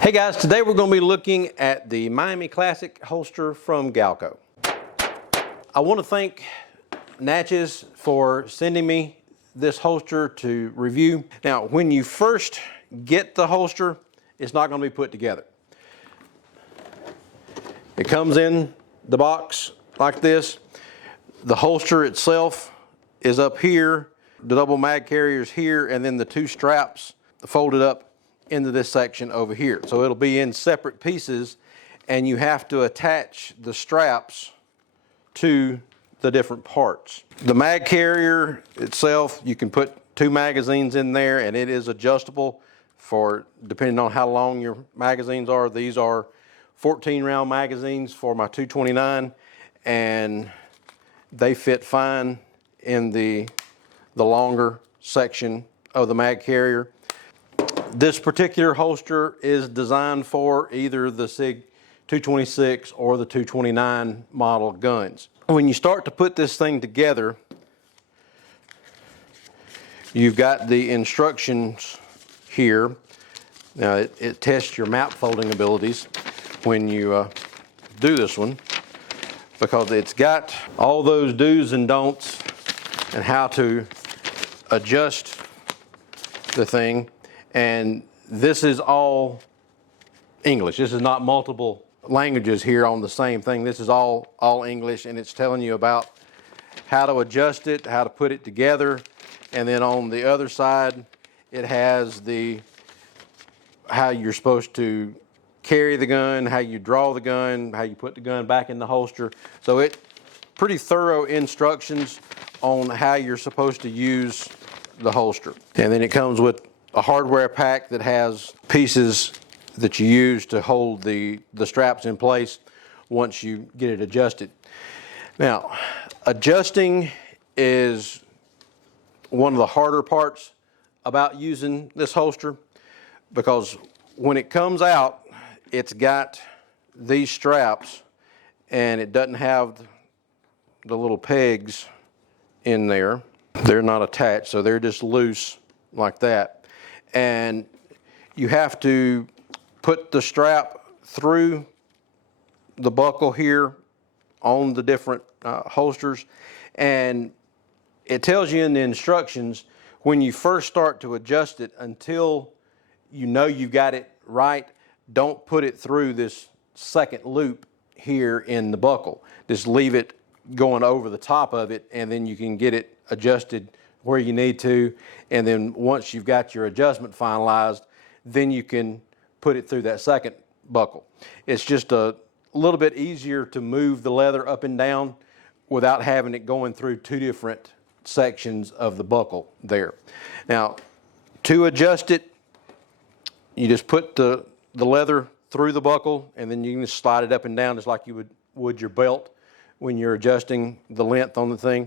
Hey guys, today we're going to be looking at the Miami Classic holster from Galco. I want to thank Natchez for sending me this holster to review. Now, when you first get the holster, it's not going to be put together. It comes in the box like this. The holster itself is up here, the double mag carrier's here, and then the two straps folded up into this section over here. So it'll be in separate pieces, and you have to attach the straps to the different parts. The mag carrier itself, you can put 2 magazines in there, and it is adjustable for depending on how long your magazines are. These are 14 round magazines for my 229, and they fit fine in the longer section of the mag carrier. This particular holster is designed for either the SIG 226 or the 229 model guns. When you start to put this thing together, you've got the instructions here. Now it tests your map folding abilities when you do this one, because it's got all those do's and don'ts and how to adjust the thing. And this is all English. This is not multiple languages here on the same thing. This is all English, and it's telling you about how to adjust it, how to put it together. And then on the other side, it has how you're supposed to carry the gun, how you draw the gun, how you put the gun back in the holster. So it pretty thorough instructions on how you're supposed to use the holster. And then it comes with a hardware pack that has pieces that you use to hold the straps in place once you get it adjusted. Now, adjusting is one of the harder parts about using this holster, because when it comes out, it's got these straps and it doesn't have the little pegs in there. They're not attached, so they're just loose like that. And you have to put the strap through the buckle here on the different holsters, and it tells you in the instructions when you first start to adjust it, until you know you've got it right, don't put it through this second loop here in the buckle. Just leave it going over the top of it, and then you can get it adjusted where you need to. And then once you've got your adjustment finalized, then you can put it through that second buckle. It's just a little bit easier to move the leather up and down without having it going through two different sections of the buckle there. Now, to adjust it, you just put the leather through the buckle, and then you can just slide it up and down just like you would your belt when you're adjusting the length on the thing.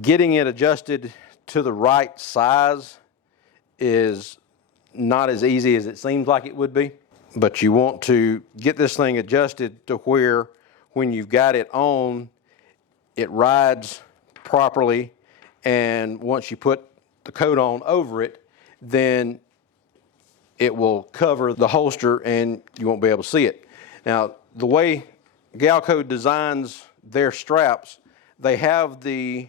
Getting it adjusted to the right size is not as easy as it seems like it would be, but you want to get this thing adjusted to where when you've got it on, it rides properly, and once you put the coat on over it, then it will cover the holster and you won't be able to see it. Now, the way Galco designs their straps, they have the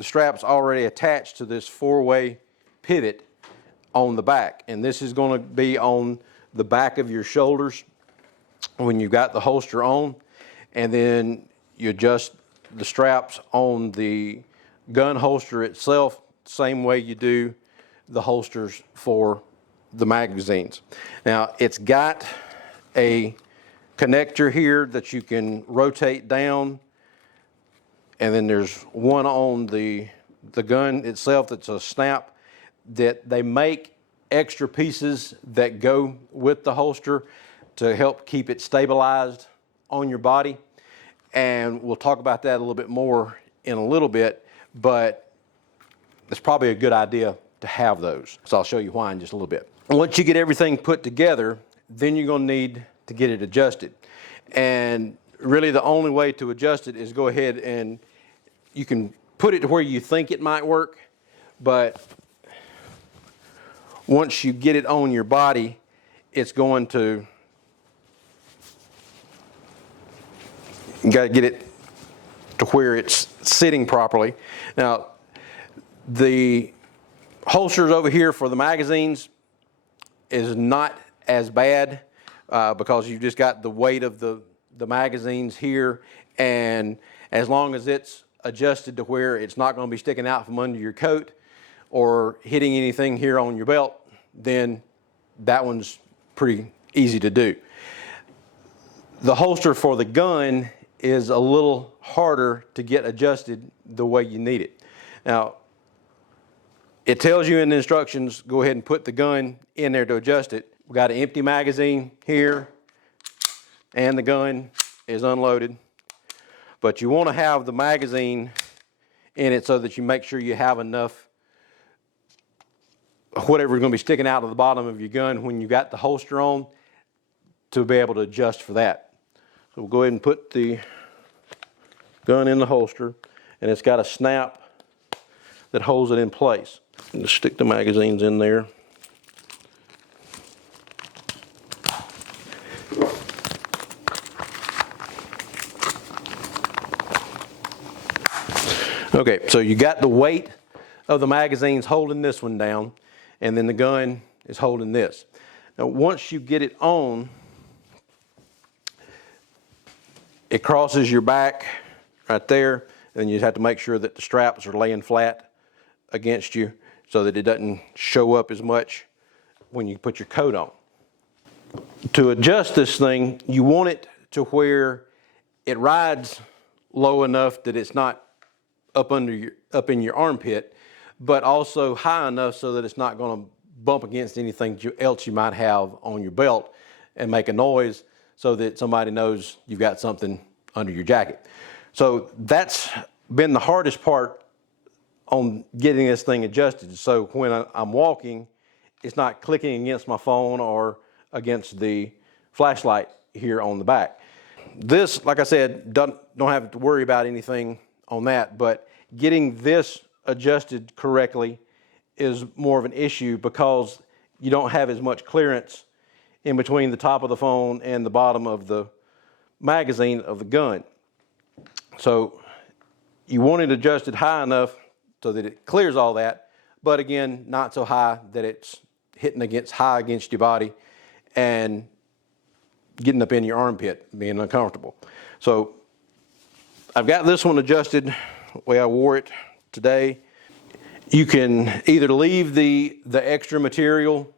straps already attached to this 4-way pivot on the back, and this is going to be on the back of your shoulders when you've got the holster on, and then you adjust the straps on the gun holster itself same way you do the holsters for the magazines. Now, it's got a connector here that you can rotate down, and then there's one on the gun itself that's a snap, that they make extra pieces that go with the holster to help keep it stabilized on your body. And we'll talk about that a little bit more in a little bit, but it's probably a good idea to have those. So I'll show you why in just a little bit. Once you get everything put together, then you're going to need to get it adjusted. And really the only way to adjust it is go ahead and you can put it to where you think it might work, but once you get it on your body, it's going to You got to get it to where it's sitting properly. Now, the holsters over here for the magazines is not as bad because you've just got the weight of the magazines here, and as long as it's adjusted to where it's not going to be sticking out from under your coat or hitting anything here on your belt, then that one's pretty easy to do. The holster for the gun is a little harder to get adjusted the way you need it. Now, it tells you in the instructions, go ahead and put the gun in there to adjust it. We got an empty magazine here, and the gun is unloaded. But you want to have the magazine in it so that you make sure you have enough whatever is going to be sticking out of the bottom of your gun when you got the holster on to be able to adjust for that. So we'll go ahead and put the gun in the holster, and it's got a snap that holds it in place. And just stick the magazines in there. Okay, so you got the weight of the magazines holding this one down, and then the gun is holding this. Now, once you get it on, it crosses your back right there, and you just have to make sure that the straps are laying flat against you so that it doesn't show up as much when you put your coat on. To adjust this thing, you want it to where it rides low enough that it's not up in your armpit, but also high enough so that it's not going to bump against anything else you might have on your belt and make a noise so that somebody knows you've got something under your jacket. So that's been the hardest part on getting this thing adjusted. So when I'm walking, it's not clicking against my phone or against the flashlight here on the back. This, like I said, don't have to worry about anything on that, but getting this adjusted correctly is more of an issue because you don't have as much clearance in between the top of the phone and the bottom of the magazine of the gun. So you want it adjusted high enough so that it clears all that, but again, not so high that it's hitting high against your body and getting up in your armpit, being uncomfortable. So I've got this one adjusted the way I wore it today. You can either leave the extra material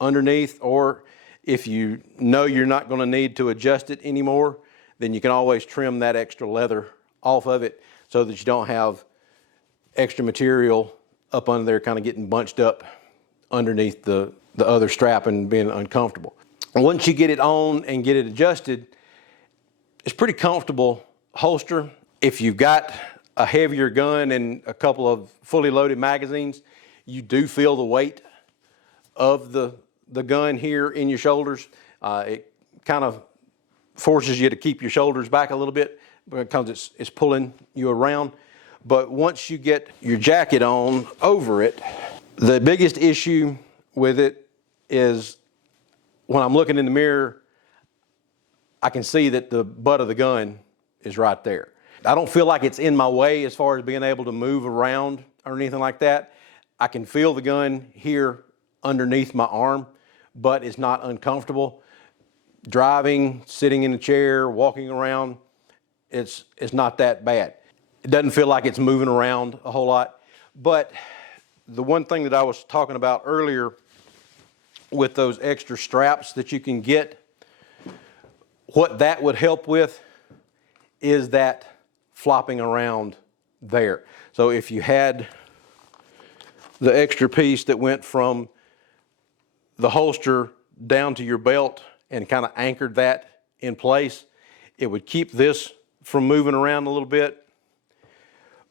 underneath, or if you know you're not going to need to adjust it anymore, then you can always trim that extra leather off of it so that you don't have extra material up under there kind of getting bunched up underneath the other strap and being uncomfortable. Once you get it on and get it adjusted, it's pretty comfortable holster. If you've got a heavier gun and a couple of fully loaded magazines, you do feel the weight of the gun here in your shoulders. It kind of forces you to keep your shoulders back a little bit because it's pulling you around. But once you get your jacket on over it, the biggest issue with it is when I'm looking in the mirror, I can see that the butt of the gun is right there. I don't feel like it's in my way as far as being able to move around or anything like that. I can feel the gun here underneath my arm, but it's not uncomfortable. Driving, sitting in a chair, walking around, it's not that bad. It doesn't feel like it's moving around a whole lot. But the one thing that I was talking about earlier with those extra straps that you can get, what that would help with is that flopping around there. So if you had the extra piece that went from the holster down to your belt and kind of anchored that in place, it would keep this from moving around a little bit.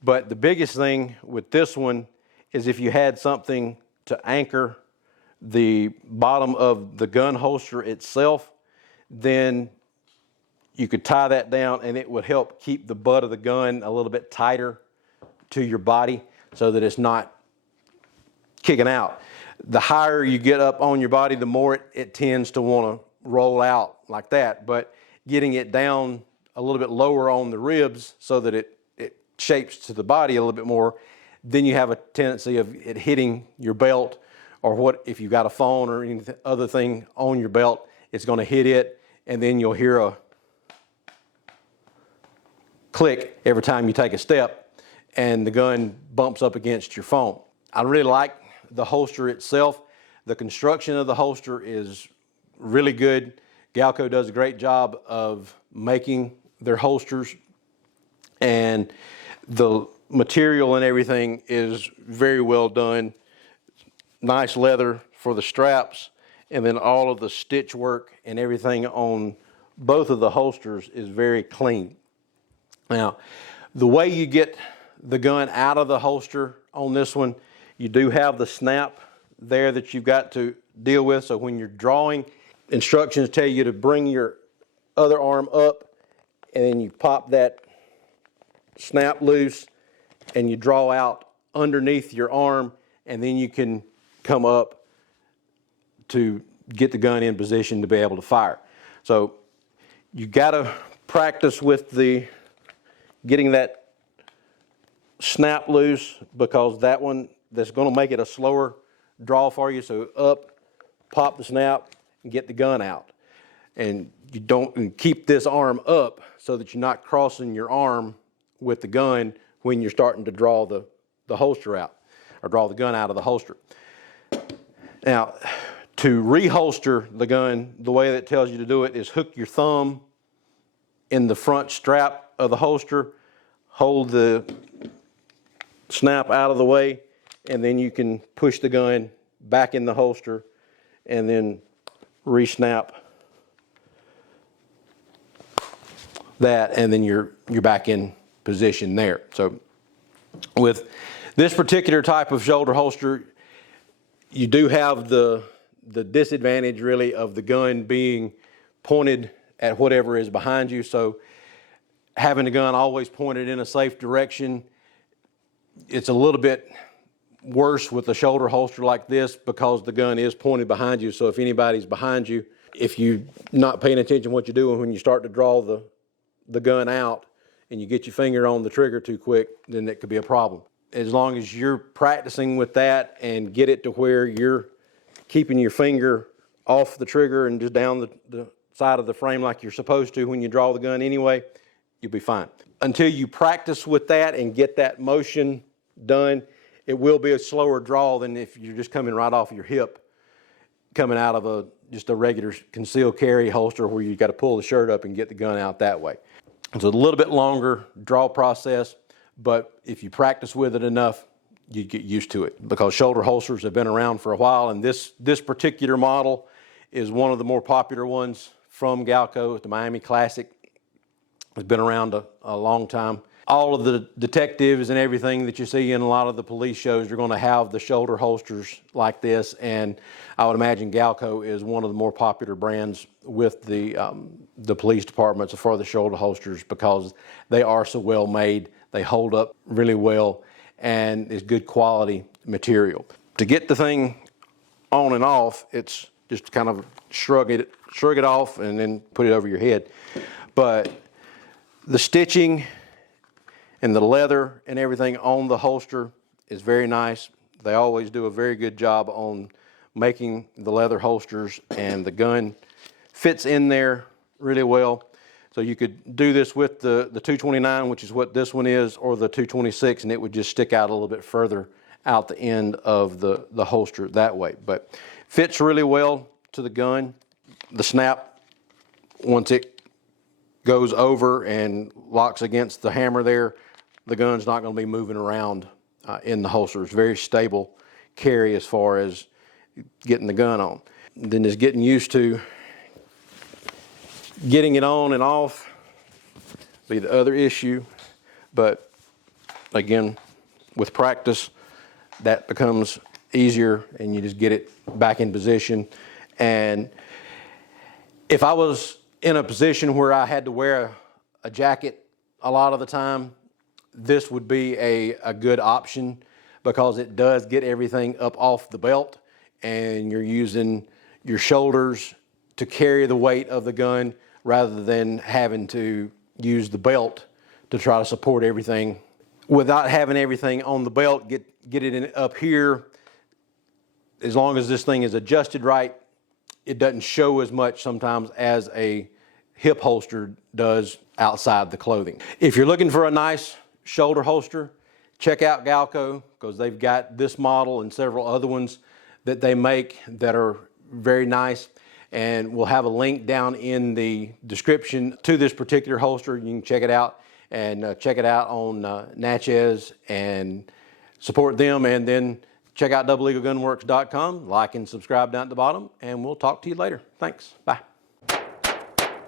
But the biggest thing with this one is if you had something to anchor the bottom of the gun holster itself, then you could tie that down and it would help keep the butt of the gun a little bit tighter to your body so that it's not kicking out. The higher you get up on your body, the more it tends to want to roll out like that. But getting it down a little bit lower on the ribs so that it shapes to the body a little bit more, then you have a tendency of it hitting your belt, or what if you've got a phone or any other thing on your belt, it's going to hit it, and then you'll hear a click every time you take a step, and the gun bumps up against your phone. I really like the holster itself. The construction of the holster is really good. Galco does a great job of making their holsters, and the material and everything is very well done. Nice leather for the straps, and then all of the stitch work and everything on both of the holsters is very clean. Now, the way you get the gun out of the holster on this one, you do have the snap there that you've got to deal with. So when you're drawing, instructions tell you to bring your other arm up, and then you pop that snap loose and you draw out underneath your arm, and then you can come up to get the gun in position to be able to fire. So you got to practice with the getting that snap loose, because that's going to make it a slower draw for you. So up, pop the snap, and get the gun out. And you don't keep this arm up so that you're not crossing your arm with the gun when you're starting to draw the holster out, or draw the gun out of the holster. Now, to reholster the gun, the way that it tells you to do it is hook your thumb in the front strap of the holster, hold the snap out of the way, and then you can push the gun back in the holster and then re-snap that, and then you're back in position there. So with this particular type of shoulder holster, you do have the disadvantage really of the gun being pointed at whatever is behind you. So having the gun always pointed in a safe direction, it's a little bit worse with a shoulder holster like this, because the gun is pointed behind you. So if anybody's behind you, if you're not paying attention to what you're doing, when you start to draw the gun out and you get your finger on the trigger too quick, then it could be a problem. As long as you're practicing with that and get it to where you're keeping your finger off the trigger and just down the side of the frame like you're supposed to when you draw the gun anyway, you'll be fine. Until you practice with that and get that motion done, it will be a slower draw than if you're just coming right off your hip, coming out of just a regular concealed carry holster where you've got to pull the shirt up and get the gun out that way. It's a little bit longer draw process, but if you practice with it enough, you get used to it, because shoulder holsters have been around for a while, and this particular model is one of the more popular ones from Galco. The Miami Classic has been around a long time. All of the detectives and everything that you see in a lot of the police shows are going to have the shoulder holsters like this, and I would imagine Galco is one of the more popular brands with the police departments for the shoulder holsters, because they are so well made. They hold up really well, and it's good quality material. To get the thing on and off, it's just kind of shrug it off and then put it over your head. But the stitching and the leather and everything on the holster is very nice. They always do a very good job on making the leather holsters, and the gun fits in there really well. So you could do this with the 229, which is what this one is, or the 226, and it would just stick out a little bit further out the end of the holster that way. But fits really well to the gun. The snap, once it goes over and locks against the hammer there, the gun's not going to be moving around in the holster. It's very stable carry as far as getting the gun on. Then just getting used to getting it on and off be the other issue. But again, with practice, that becomes easier, and you just get it back in position. And if I was in a position where I had to wear a jacket a lot of the time, this would be a good option, because it does get everything up off the belt, and you're using your shoulders to carry the weight of the gun rather than having to use the belt to try to support everything. Without having everything on the belt, get it in up here. As long as this thing is adjusted right, it doesn't show as much sometimes as a hip holster does outside the clothing. If you're looking for a nice shoulder holster, check out Galco, because they've got this model and several other ones that they make that are very nice. And we'll have a link down in the description to this particular holster. You can check it out, and check it out on Natchez and support them. And then check out doubleeaglegunworks.com, like and subscribe down at the bottom, and we'll talk to you later. Thanks. Bye.